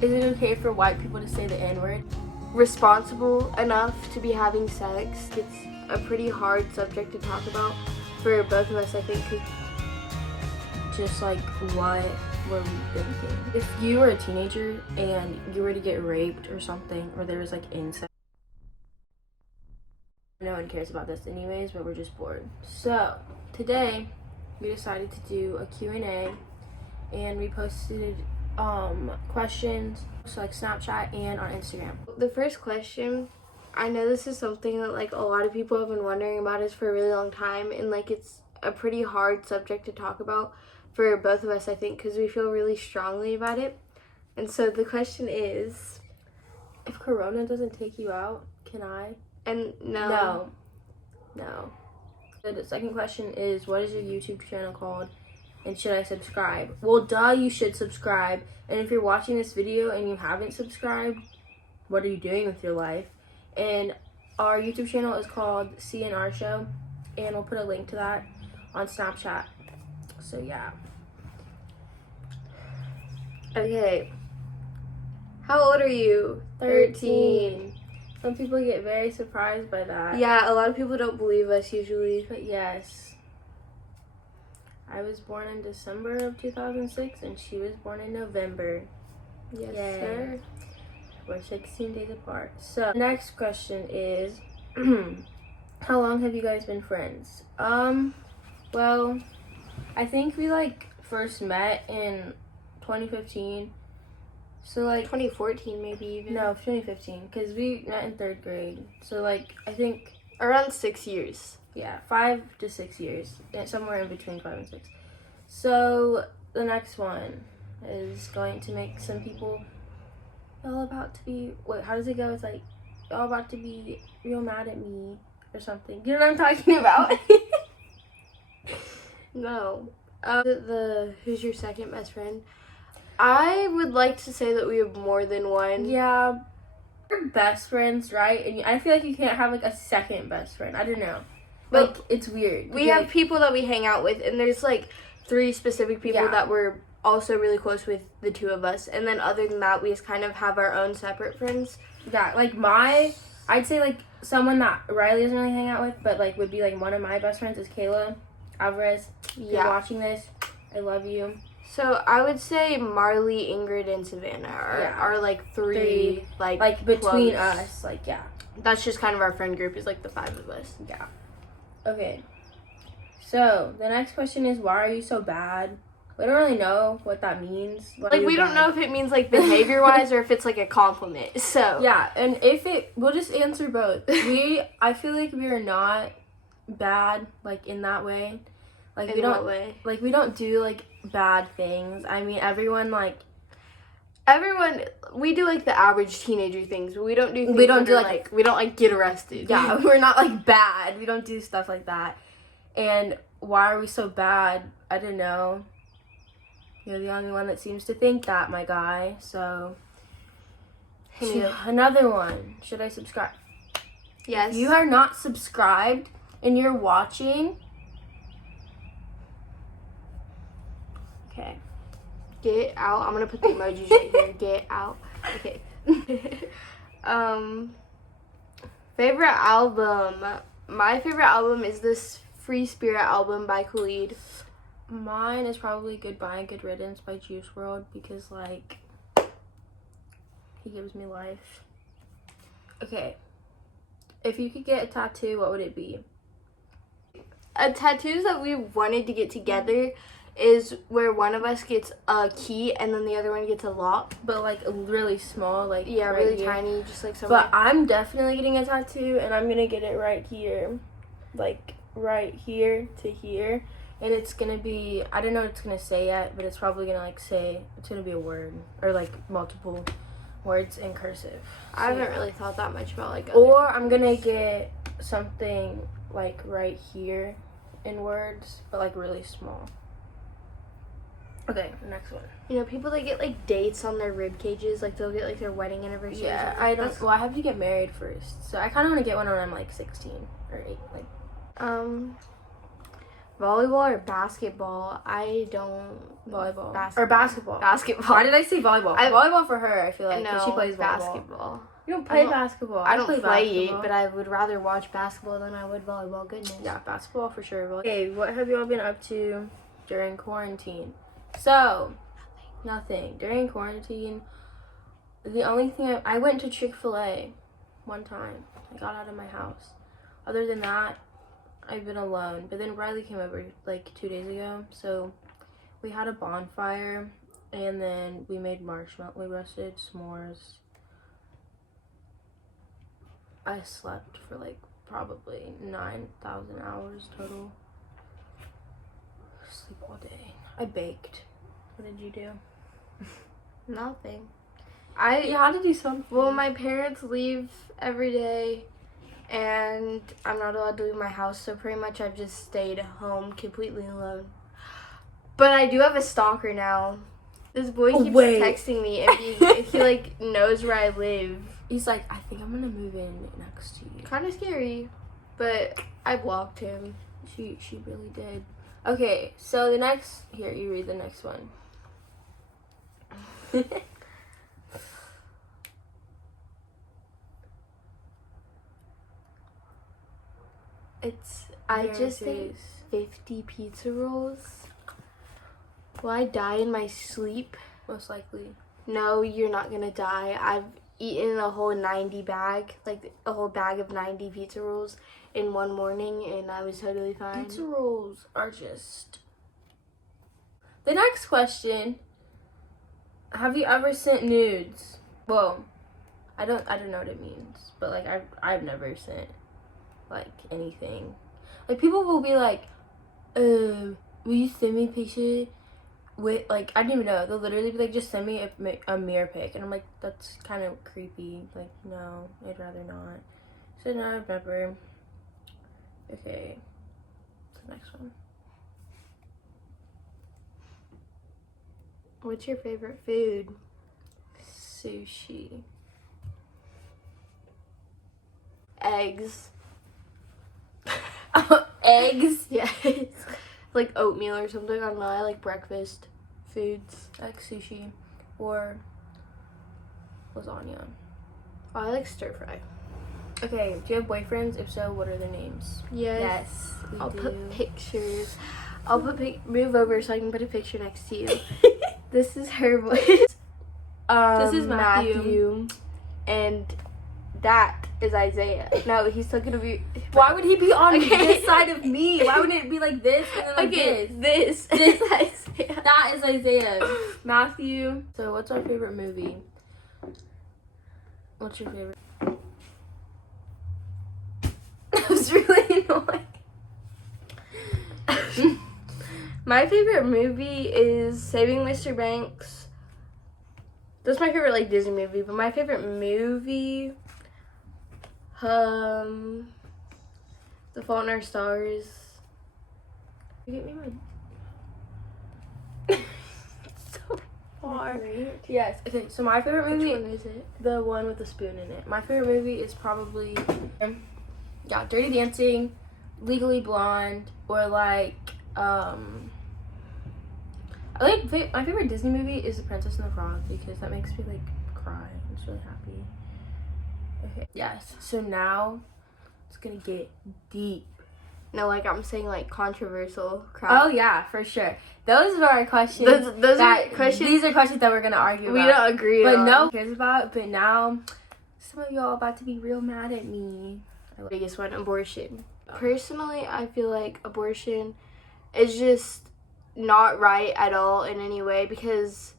Is it okay for white people to say the N-word? Responsible enough to be having sex. It's a pretty hard subject to talk about for both of us, I think, 'cause Just like, what were we thinking? If you were a teenager and you were to get raped or something, or there was like incest, no one cares about this anyways, but we're just bored. So today we decided to do a Q&A, and we posted questions so like Snapchat and on Instagram. the first question, I know this is something that like a lot of people have been wondering about us for a really long time, and like it's a pretty hard subject to talk about for both of us, I think, because we feel really strongly about it. And so the question is, If Corona doesn't take you out, can I? and no. The second question is, what is your YouTube channel called, and should I subscribe? Well, duh, you should subscribe. And if you're watching this video and you haven't subscribed, what are you doing with your life? And our YouTube channel is called CNR Show, and we'll put a link to that on Snapchat. So yeah. Okay. How old are you? 13. Some people get very surprised by that. Yeah, a lot of people don't believe us usually. But yes. I was born in December of 2006, and she was born in November. Yes, Yay. sir. We're 16 days apart. So, next question is, how long have you guys been friends? Well, I think we like first met in 2015. So like 2014 maybe even. no, 2015, because we met in 3rd grade. So like I think Around 6 years. yeah, 5 to 6 years, somewhere in between 5 and 6. So the next one is going to make some people all about to be, wait, how does it go? It's like, all about to be real mad at me or something. You know what I'm talking about? No. Who's your second best friend? I would like to say that we have more than one. Yeah, we're best friends, right? And I feel like you can't have like a second best friend. I don't know. But Like, it's weird. we have people that we hang out with, and there's like 3 specific people Yeah. that we're also really close with, the 2 of us. And then other than that, we just kind of have our own separate friends. Yeah, like I'd say like someone that Riley doesn't really hang out with, but like would be like one of my best friends is Kayla Alvarez. If you're watching this, I love you. So I would say Marley, Ingrid, and Savannah are like 3 Like between close. us, like yeah. That's just kind of our friend group, is like the 5 of us. Yeah. Okay. So the next question is, why are you so bad? We don't really know what that means. Like, we don't know if it means like behavior wise or if it's like a compliment. So Yeah, and we'll just answer both. I feel like we are not bad, like in that way. Like in what way? like we don't do like bad things. I mean, everyone We do like the average teenager things, but we don't do things We don't that do, are, like- we don't like get arrested. yeah, we're not like bad. We don't do stuff like that. And why are we so bad? I don't know. You're the only one that seems to think that, my guy. So another one. Should I subscribe? Yes. If you are not subscribed and you're watching, okay. Get out. I'm gonna put the emojis right here. Get out. Okay. Favorite album. My favorite album is this Free Spirit album by Khalid. Mine is probably Goodbye and Good Riddance by Juice WRLD, because like he gives me life. Okay. If you could get a tattoo, what would it be? Tattoos that we wanted to get together is where one of us gets a key and then the other one gets a lock. But like really small, like Yeah, right really here. tiny, just like somewhere. But I'm definitely getting a tattoo, and I'm gonna get it right here, like right here to here, and it's gonna be, I don't know what it's gonna say yet, but it's probably gonna like say, it's gonna be a word or like multiple words in cursive. I haven't really thought that much about like. Or I'm gonna get something like right here in words, but like really small. Okay, the next one. You know, people that get like dates on their rib cages, like they'll get like their wedding anniversary. or Yeah, something. I don't. Well, I have to get married first, so I kind of want to get one when I'm like 16 or 8. Like, Volleyball or basketball? I don't Volleyball. Basketball. Or basketball. Basketball. Why did I say volleyball? Volleyball for her, I feel like, because she No, plays volleyball. basketball. You don't play don't- basketball. I don't play basketball. it, but I would rather watch basketball than I would volleyball. Goodness. Yeah, basketball for sure. Okay, what have y'all been up to during quarantine? So, nothing. During quarantine, the only thing I went to Chick-fil-A one time. I got out of my house. Other than that, I've been alone. But then Riley came over like 2 days ago, so we had a bonfire, and then we made marshmallow. We roasted s'mores. I slept for like probably 9,000 hours total. Sleep all day. I baked. What did you do? Nothing. You had to do something. Well, my parents leave every day, and I'm not allowed to leave my house, so pretty much I've just stayed home completely alone. But I do have a stalker now. This boy keeps texting me, and he like knows where I live. He's like, I think I'm gonna move in next to you. Kind of scary, but I blocked him. She really did. Okay, so the next, here, you read the next one. I just ate 50 pizza rolls. Will I die in my sleep? Most likely. No, you're not gonna die. I've eaten a whole 90 bag, like a whole bag of 90 pizza rolls in one morning, and I was totally fine. Pizza rolls are just... The next question. Have you ever sent nudes? Well, I don't know what it means, but like I've never sent like anything. Like people will be like, will you send me a picture with, like, I didn't even know. They'll literally be like, just send me a mirror pic, and I'm like, that's kind of creepy. Like, no, I'd rather not. So no, I've never. Okay, the next one. What's your favorite food? Sushi. Eggs. Eggs? Yes. Like oatmeal or something. I don't know. I like breakfast foods. I like sushi or lasagna. Oh, I like stir fry. Okay, do you have boyfriends? If so, what are their names? Yes. we I'll do. put pictures. I'll move over so I can put a picture next to you. This is her voice. This is Matthew. And that is Isaiah. No, he's still gonna be. Why would he be on Okay. this side of me? Why wouldn't it be like this and then like this. This. is Isaiah. That is Isaiah. Matthew. So what's our favorite movie? What's your favorite? That was really annoying. My favorite movie is Saving Mr. Banks. That's my favorite like Disney movie, but my favorite movie, The Fault in Our Stars. You get me one. So far. Yes. Okay, so my favorite movie, Which one is it? the one with the spoon in it. My favorite movie is probably, Dirty Dancing, Legally Blonde, or like, my favorite Disney movie is The Princess and the Frog because that makes me like cry. I'm just really happy. Okay. Yes. So now it's gonna get deep. No, like I'm saying like controversial crap. Oh yeah, for sure. Those are our questions. Those are questions. These are questions that we're gonna argue We about. don't agree But on. no one cares about. But now, some of y'all about to be real mad at me. Biggest one, abortion. Personally, I feel like abortion is just not right at all in any way because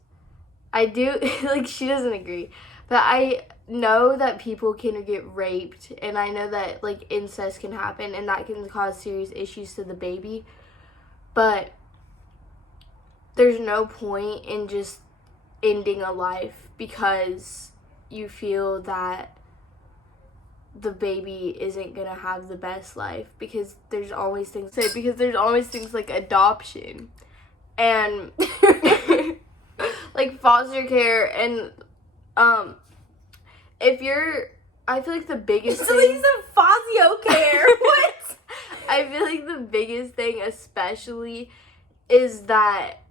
I do, like, she doesn't agree. But I know that people can get raped, and I know that, like, incest can happen, and that can cause serious issues to the baby. But there's no point in just ending a life because you feel that the baby isn't gonna have the best life, because there's always things like adoption and like foster care, and if you're, I feel like the biggest thing Fazio care. What? I feel like the biggest thing especially is that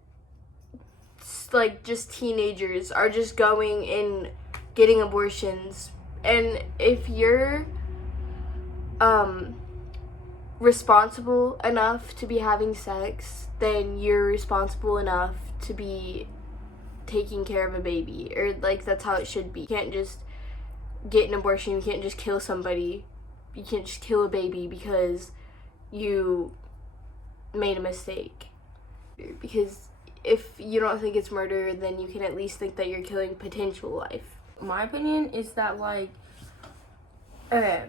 like just teenagers are just going and getting abortions, and if you're responsible enough to be having sex, then you're responsible enough to be taking care of a baby, or like that's how it should be. You can't just get an abortion, you can't just kill somebody, you can't just kill a baby because you made a mistake. Because if you don't think it's murder, then you can at least think that you're killing potential life. My opinion is that, like, okay,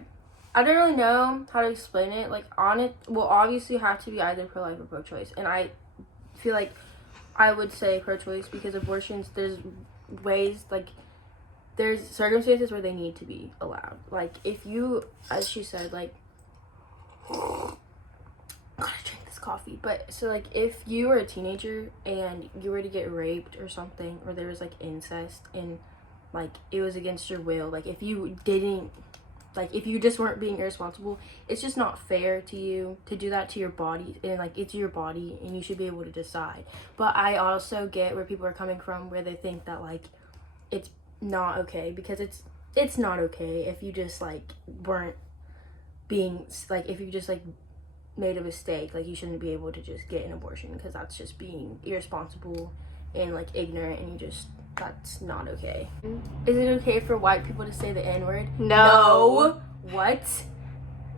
I don't really know how to explain it. Like, on it will obviously have to be either pro-life or pro-choice. And I feel like I would say pro-choice because abortions, there's ways, like, there's circumstances where they need to be allowed. Like, if you, as she said, like, I gotta drink this coffee. But, so, like, if you were a teenager and you were to get raped or something, or there was, like, incest and, like, it was against your will, like, if you didn't, like, if you just weren't being irresponsible, it's just not fair to you to do that to your body. And, like, it's your body, and you should be able to decide. But I also get where people are coming from, where they think that, like, it's not okay. Because it's not okay if you just, like, weren't being, like, if you just, like, made a mistake. Like, you shouldn't be able to just get an abortion, because that's just being irresponsible and, like, ignorant, and you just... that's not okay. Is it okay for white people to say the N-word? No. What?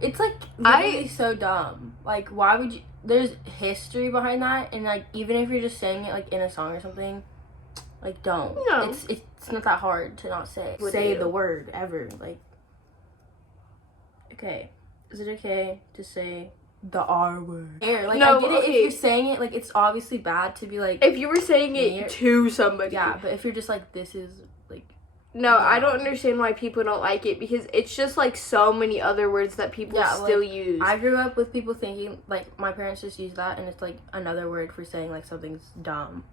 It's, like, literally so dumb. Like, why would you... there's history behind that, and, like, even if you're just saying it, like, in a song or something, like, don't. No. It's not that hard to not say. Say the word, ever. Like, okay. Is it okay to say the R word? Like, no, I get it okay. if you're saying it, like, it's obviously bad to be, like... if you were saying it to somebody. Yeah, but if you're just like, this is, like... No, I don't understand why people don't like it, because it's just, like, so many other words that people still like, use. I grew up with people thinking, like, my parents just use that, and it's, like, another word for saying, like, something's dumb.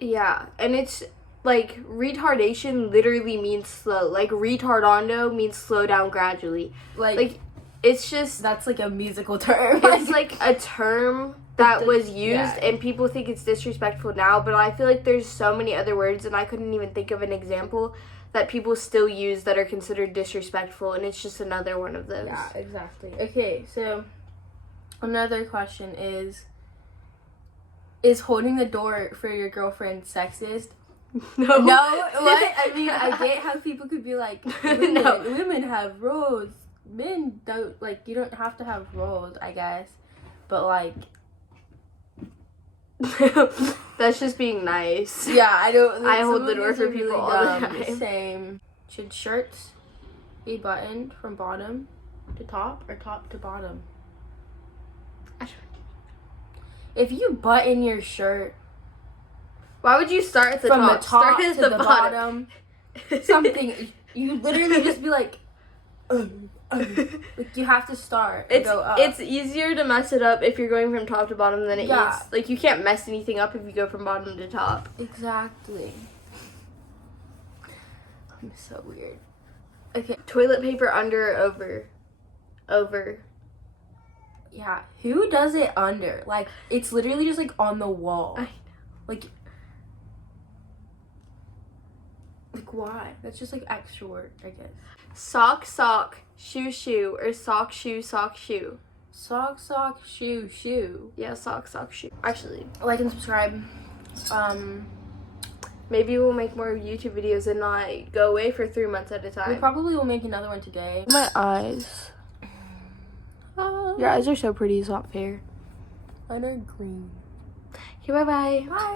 Yeah, and it's, like, retardation literally means slow. Like, retardando means slow down gradually. Like it's just... that's, like, a musical term. It's, like, a term that was used, and people think it's disrespectful now, but I feel like there's so many other words, and I couldn't even think of an example that people still use that are considered disrespectful, and it's just another one of those. Yeah, exactly. Okay, so another question is holding the door for your girlfriend sexist? No. No? What? I mean, I get how people could be like, women have roles. Men don't, like, you don't have to have roles, I guess. But, like... that's just being nice. Yeah, I don't... I hold the door for people all the time. Same. Should shirts be buttoned from bottom to top or top to bottom? If you button your shirt... why would you start at the from top? the top Start at to the bottom? Something... you literally just be like... like, you have to start and go up. It's easier to mess it up if you're going from top to bottom than it Yeah. is. Like, you can't mess anything up if you go from bottom to top. Exactly. I'm so weird. Okay. Toilet paper under or over? Over. Yeah. Who does it under? Like, it's literally just, like, on the wall. I know. Like, why? That's just, like, extra work, I guess. Sock, sock, shoe, shoe, or sock, shoe, sock, shoe. Sock, sock, shoe, shoe. Yeah, sock, sock, shoe. Actually, Like and subscribe. maybe we'll make more YouTube videos and not go away for 3 months at a We time. probably will make another one today. My eyes. Your eyes are so pretty, it's not fair. Mine are green. Okay, bye-bye. Bye.